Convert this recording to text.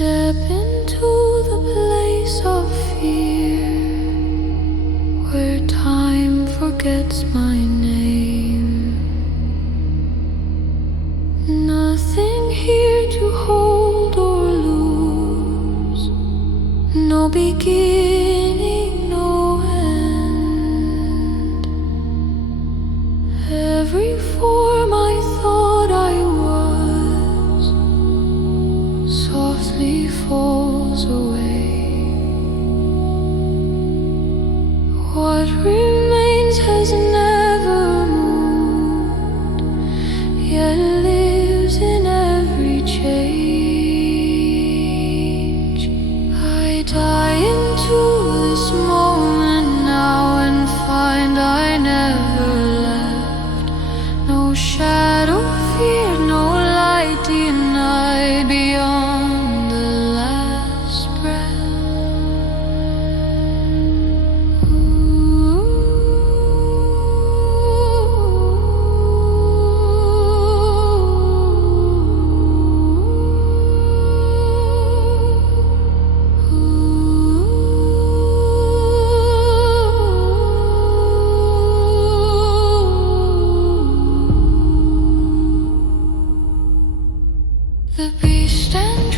Step into the place of fear, where time forgets my name. Nothing here to hold or lose, no beginning, no end. Every form I thought I was softly falls away. What remains has never moved, yet lives in every change. I die into this moment now and find I never left. No shadow feared, no light denied beyond the last breath. The beast and